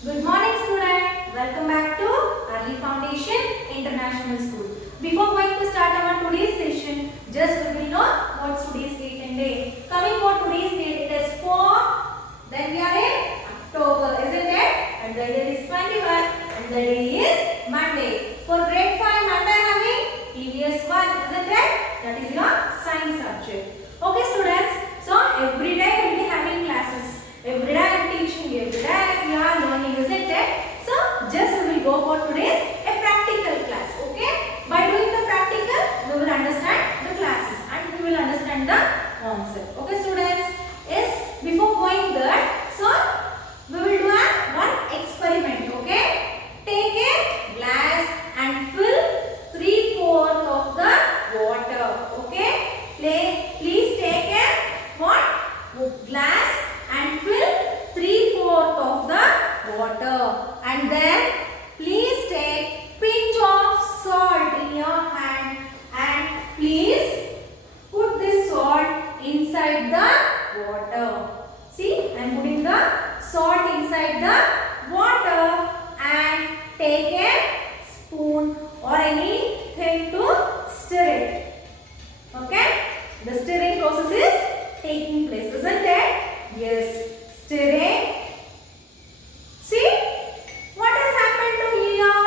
Good morning student. Welcome back to Early Foundation International School. Before going to start our today's session, just we will know what today's date and day. Coming for today's date, it is 4. Then we are in October, isn't it? And the year is 21 and the day is Monday. For grade 5 Monday having EVS-1, isn't it? That is your science subject. Okay students, so every day we will be having classes. Every day I am teaching you. Every day we are learning, isn't it? So just we will go for today's a practical class. Okay? By doing the practical, we will understand the classes and we will understand the concept. Okay students? Yes. Before going there, so we will do one experiment. Okay? Take a glass and fill 3/4 of the water. Okay? Please take a glass and fill 3/4 of the water, and then please take pinch of salt in your hand and please put this salt inside the water. See, I am putting the salt inside the water and take a spoon or anything to stir it. Okay, the stirring process is taking place, isn't it? Yes, stirring. See, what has happened to here?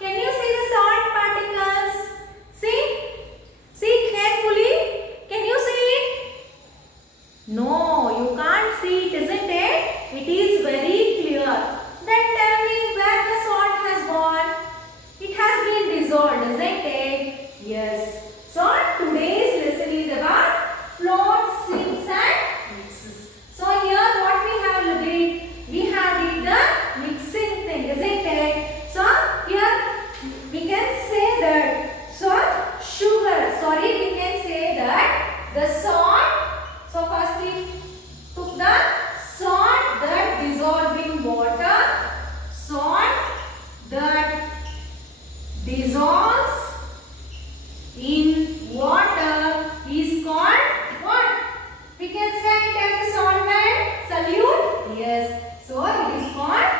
Can you see the salt particles? See carefully. Can you see it? No, you can't see it, isn't it? It is very clear. Then tell me where the salt has gone. It has been dissolved, isn't it? Yes. So today's lesson is about floats, sinks and mixes. So here what we have did, we have did the mixing thing, isn't it? So here we can say that, so sugar, we can say that the salt, so first we took the salt that dissolved in water, salt that dissolves in water is called what? We can say it as a solvent, solute. Yes. So it is called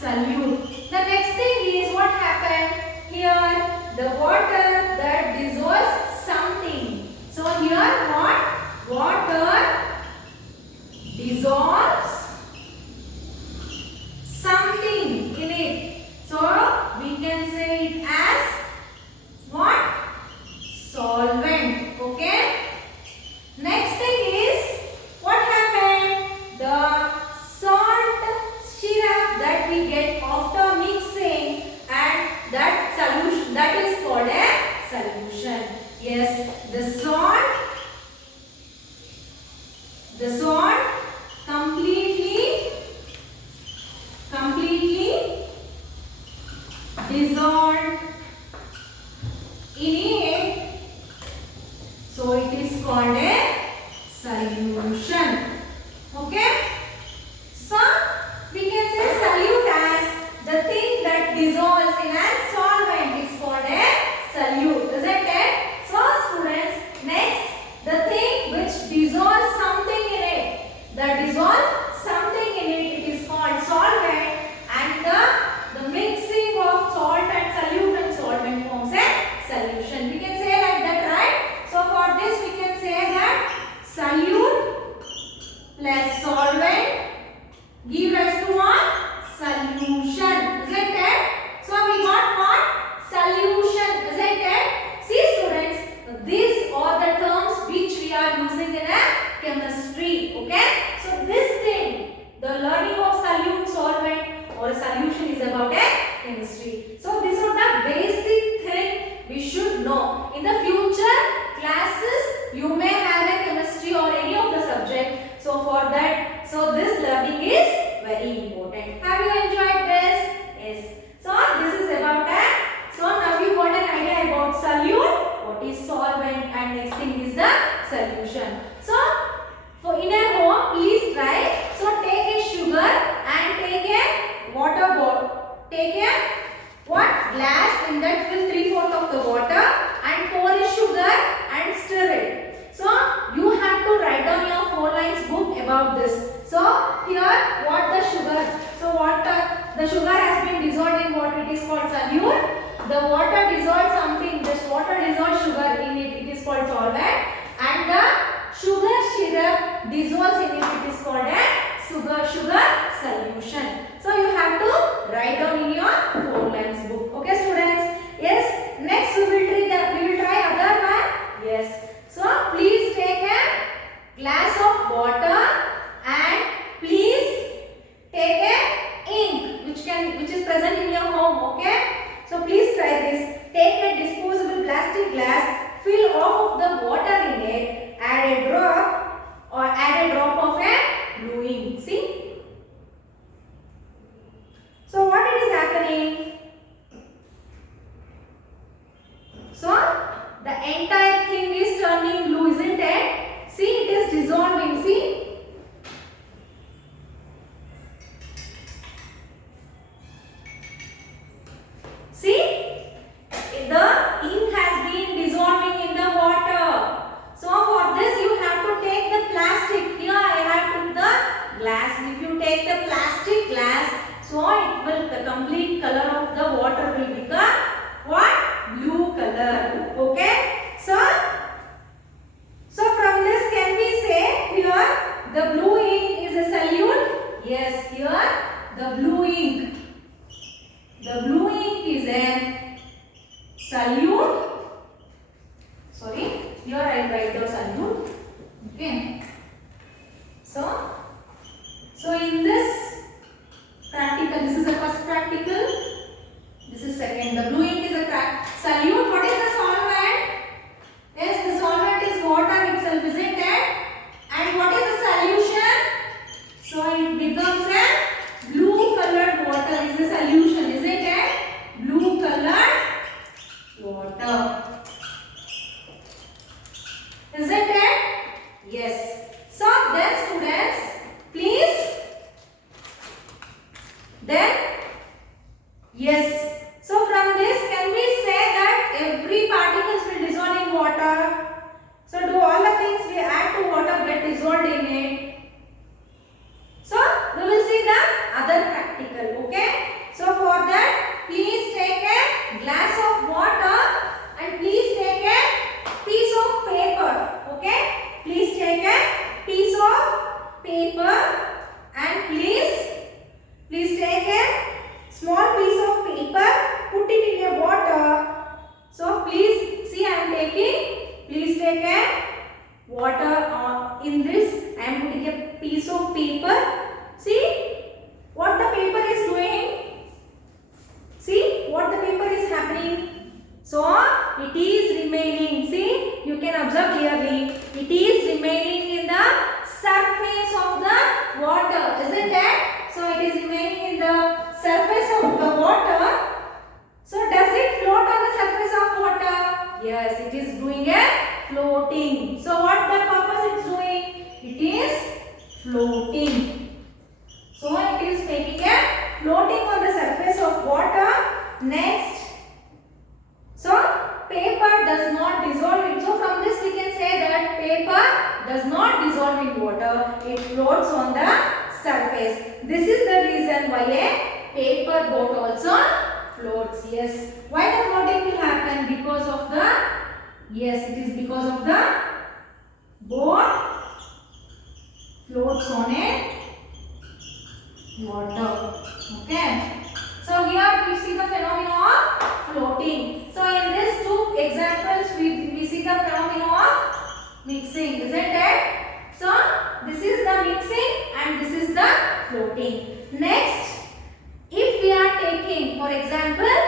solute. The next thing is what happened here? The water that dissolves something. So here what? Water dissolves something in it. So we can say it as what? Solvent. Okay. Next thing is what happened? The salt syrup that we get after mixing and that solution, that is called a solution. Yes, the salt completely dissolved in it. So it is called a solution. Okay. So we can say solute as the thing that dissolves in a solvent is called a solute, isn't it? So students, next, the thing which dissolves something in it, it is called solvent, and the mixing of salt and solute and solvent forms a solution. We can say like that, right? So for this we can say that solute plus solvent give rise to what? Solution, isn't it? So we got what? Solution, isn't it? See students, these are the terms which we are using in a chemistry. Okay? So this thing, the learning of solute, solvent or solution is about a chemistry. So these are the basic thing we should know. In the future classes, you may have a chemistry or any of the subject. So for that, so this learning is very important. Have you enjoyed this? Yes. So this is about that. So now you got an idea about solute, what is solvent, and next thing is the solution. So for in a home, please try. So take a sugar and take a water bottle. Take a glass, in that fill 3/4 of the water and pour a sugar and stir it. So you have to write down your 4 lines book about this. So here what the sugar, so what the sugar has been dissolved in water, it is called solute. The water dissolves something, this water dissolves sugar in it, it is called solvent. And the sugar syrup dissolves in it, it is called a sugar solution. So you have to write down in your 4 lines book. Okay students? Yes. Next we will try other one. Yes. So please take a glass of water and please take a ink which is present in your home. Okay. So please try this. Take a disposable plastic glass, fill half of the water in it, add a drop of a blue ink. See? So what it is happening? So the entire thing is turning blue, isn't it? See, it is dissolving. See? See? The ink has been dissolving in the water. So for this you have to take the plastic. Here I have took the glass. If you take the plastic glass, so the complete color of the water will become what? Blue color. Okay. So from this can we say here the blue ink is a solute? Yes, here the blue ink. The blue ink is a solute. Sorry, here I will write the solute. Okay. So in this practical, this is the first practical. This is second. The blue ink is a solute. What is the solvent? Yes, the solvent is water itself, isn't it? And what is the solution? So it becomes a blue colored water is the solution, isn't it? Blue colored water. Isn't it? Yes. So then students, please. Then, yes. So from this, can we say that every particles will dissolve in water? So do all the things we add to water get dissolved in it? So we will see the other practical. Okay. So for that, please take a glass of water and please take a piece of paper. Okay. Please take a piece of paper and please take a small piece of paper, put it in a water. So please see, I am taking, please take a water in this. I am putting a piece of paper. See what the paper is doing. See what the paper is happening. So it is remaining. See, you can observe clearly. It is remaining in the surface of the water, isn't it? So it is remaining in the surface of the water. So does it float on the surface of water? Yes, it is doing a floating. So what the purpose it is doing? It is floating. So it is making a floating on the surface of water. Next. So paper does not dissolve it. So from this we can say that paper does not dissolve in water. It floats on the surface. This is the reason why a paper boat also floats. Yes. Why the floating will happen? Because of the, yes, it is because of the boat floats on a water. Okay. So here we see the phenomena of floating. So in these two examples we see the phenomena of mixing, isn't it? So this is the mixing and this is the floating. Next, if we are taking, for example,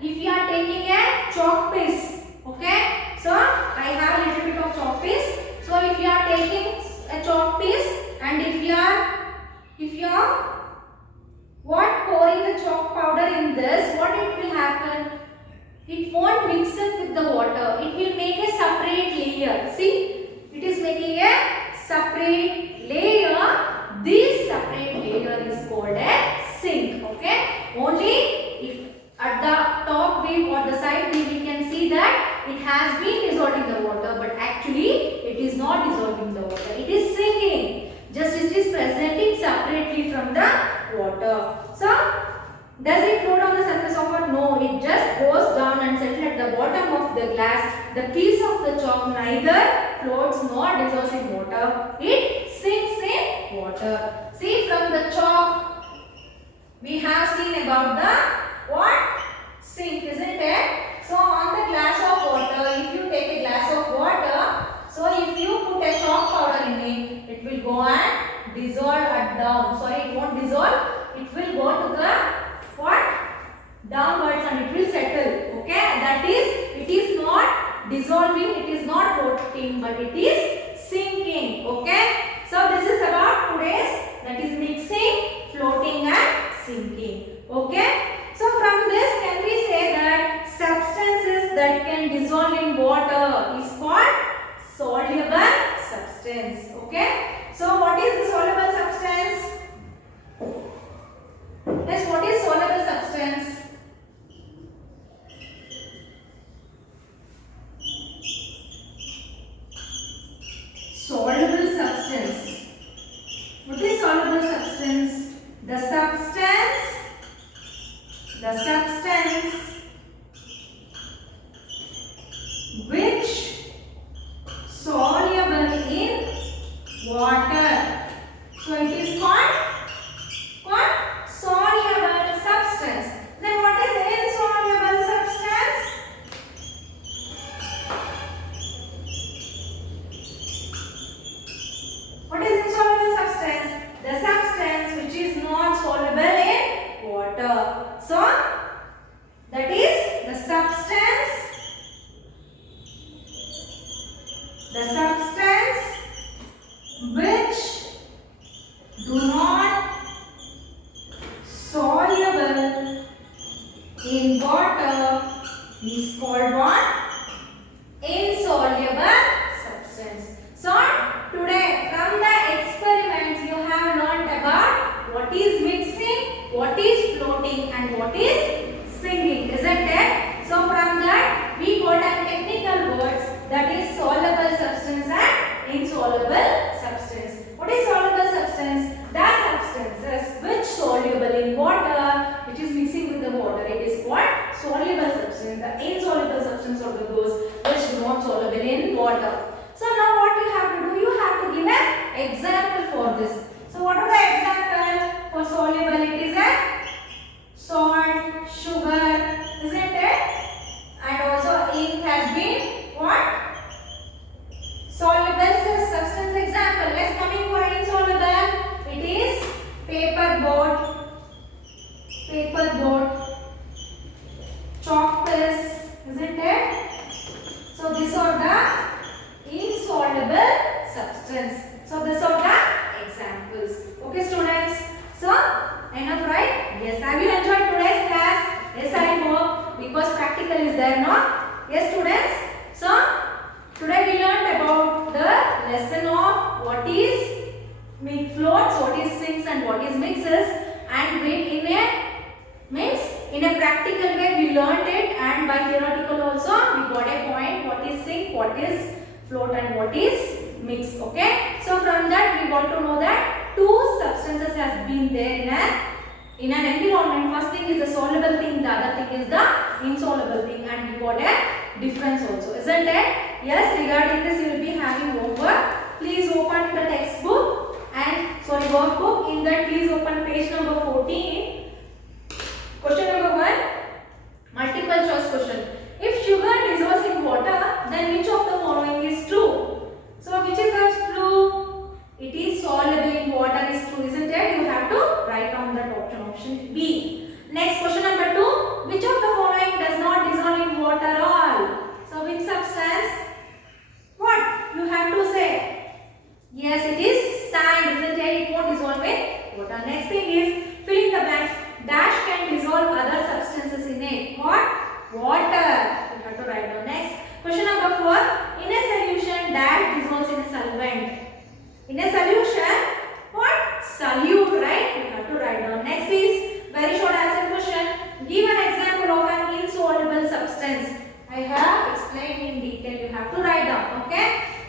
if we are taking a chalk piece, okay? So I have a little bit of chalk piece. So if you are taking a chalk piece and if you are pouring the chalk powder in this, what it will happen? It won't mix it with the water. It will make a separate layer. See, it is making a separate layer. This separate layer is called a sink. Okay. Only if at the top wave or the side wave we can see that it has been dissolving the water, but actually it is not dissolving the water. It is sinking. Just it is presenting separately from the water. So Does it float on the surface of water? No, it just goes down and settles at the bottom of the glass. The piece of the chalk neither floats nor dissolves in water. It sinks in water. See, from the chalk we have seen about the what? Sink, isn't it? So on the glass of water, if you take a glass of water, so if you put a chalk powder in it, it will go and dissolve at down. Sorry, it won't dissolve. It will go to the what? Downwards and it will settle. Okay, that is, it is not dissolving, it is not floating, but it is sinking. Okay, so this is about today's, that is mixing, floating and sinking. Okay, so from this can we say that substances that can dissolve in water is called soluble substance. Okay, so what is the soluble substance? Yes, what is soluble substance? Soluble substance. What is soluble substance? The substance which soluble in water. So it is called soluble substance. Then what is insoluble substance? What is insoluble substance? The substance which is not soluble in water. So that is the substance which do not soluble in water is called what? Insoluble substance. So today from the experiments you have learnt about what is mixing, what is floating and what is sinking, isn't it? So from that we got a technical words, that is soluble substance and insoluble substance. What is soluble substance? The substances which soluble in water, which is mixing with the water, it is called soluble substance. The insoluble substance are those which do not soluble in water. So now what you have to do? You have to give an example for this. So what are the example for soluble? It is a salt, sugar, isn't it? And also ink has been what? Soluble substance example. Let's coming for insoluble. It is paper board, chalk piece, isn't it? So these are the insoluble substance. So these are the examples. Okay students. So enough, right? Yes. Have you enjoyed today's class? Yes, I hope, because practical is there, no? Yes students. So today we learned about the lesson of what is floats, what is sinks and what is mixes, and in a practical way we learned it, and by theoretical also we got a point what is sink, what is float and what is mix. Okay, so from that we got to know that two substances has been there in an environment. First thing is the soluble thing, the other thing is the insoluble thing, and we got a difference also, isn't it? Yes, regarding this you will be having homework. Please open the textbook and workbook. In that please open page number 14. Question number 1, multiple choice question. If sugar dissolves in water, then which of the following is true? So which is the true? It is soluble in water is true, isn't it? You have to write down that option B. Next question number 2, which of the following does not dissolve in water at all? So which substance? What? You have to say. Yes, it is sand, isn't it? It won't dissolve in water. Next thing is fill in the blanks. Dash can dissolve other substances in it. What? Water. You have to write down. Next. Question number 4. In a solution, dash dissolves in a solvent. In a solution, what? Solute, right? You have to write down. Next is very short answer question. Give an example of an insoluble substance. I have explained in detail. You have to write down. Okay.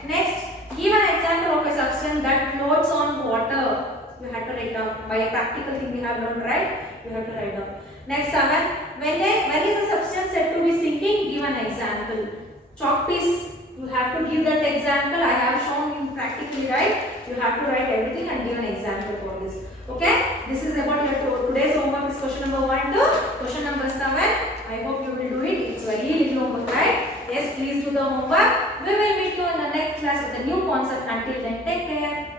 Next, give an example of a substance that floats on water. You have to write down by a practical practical thing we have learned, right? You have to write down. Next 7. When is a substance said to be sinking? Give an example. Chalk piece. You have to give that example. I have shown you practically, right? You have to write everything and give an example for this. Okay? This is about your today's homework. Is question number 1 to question number 7. I hope you will do it. It's very little homework, right? Yes, please do the homework. We will meet you in the next class with a new concept. Until then, take care.